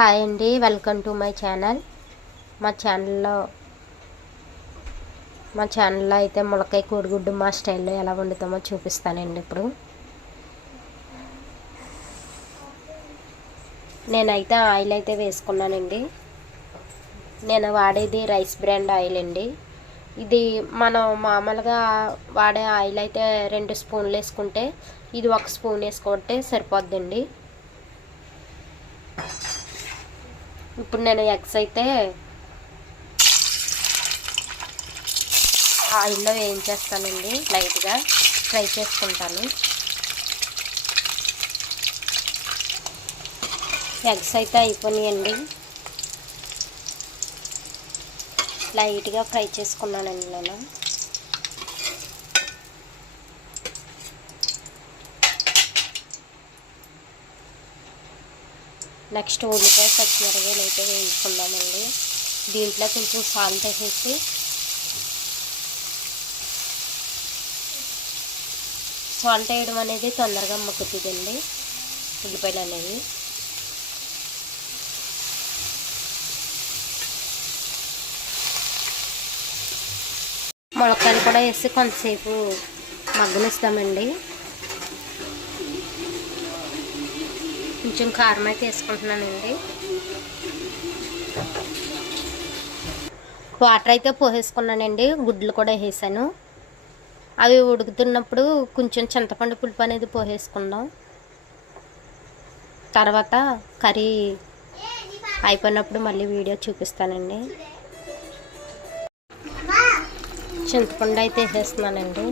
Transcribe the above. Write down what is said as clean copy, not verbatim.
Hi అండి, welcome to my channel. మా ఛానల్లో అయితే ములక్కాయ కోడిగుడ్డు మా స్టైల్లో ఎలా వండుతామో చూపిస్తానండి. ఇప్పుడు నేనైతే ఆయిల్ అయితే వేసుకున్నానండి. నేను వాడేది రైస్ బ్రాండ్ ఆయిల్ అండి. ఇది మనం మామూలుగా వాడే ఆయిల్ అయితే 2 స్పూన్లు వేసుకుంటే ఇది 1 స్పూన్ వేసుకుంటే సరిపోద్దండి. ఇప్పుడు నేను ఎగ్స్ అయితే ఆయిల్లో వేయించేస్తానండి. లైట్గా ఫ్రై చేసుకుంటాను. ఎగ్స్ అయితే అయిపోయినాయండి. లైట్గా ఫ్రై చేసుకున్నానండి నేను. నెక్స్ట్ ఉల్లిపాయ పచ్చిమిరపకాయలు అయితే వేసుకున్నామండి. దీంట్లో కొంచెం సాల్ట్ వేసేసి సాల్ట్ వేయడం అనేది తొందరగా మగ్గుతుందండి ఉల్లిపాయలు అనేవి. ములక్కాయలు కూడా వేసి కొంతసేపు మగ్గనిస్తామండి. కొంచెం కారం అయితే వేసుకుంటున్నానండి. వాటర్ అయితే పోసేసుకున్నానండి. గుడ్లు కూడా వేసాను. అవి ఉడుకుతున్నప్పుడు కొంచెం చింతపండు పులుపు అనేది పోసేసుకుందాం. తర్వాత కర్రీ అయిపోయినప్పుడు మళ్ళీ వీడియో చూపిస్తానండి. చింతపండు అయితే వేసేస్తున్నానండి.